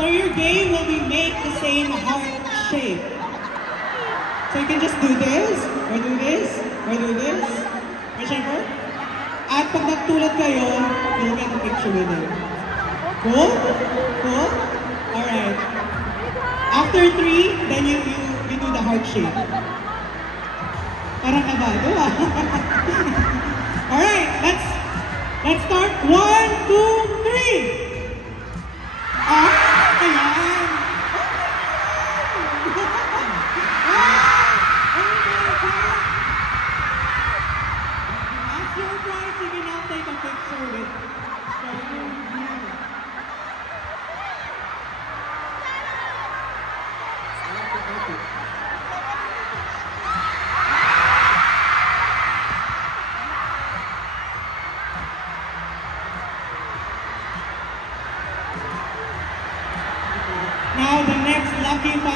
So your game will be make the same heart shape. So you can just do this, or do this, or do this, whichever. At pag nagtulad kayo, you'll get a picture with it. Cool? Cool? Alright. After 3, then you do the heart shape. Parang kabado ah. Alright, let's start. 1, 2, 3! Ah! Ayan! After your prize, you can now take a picture with Now the next lucky five.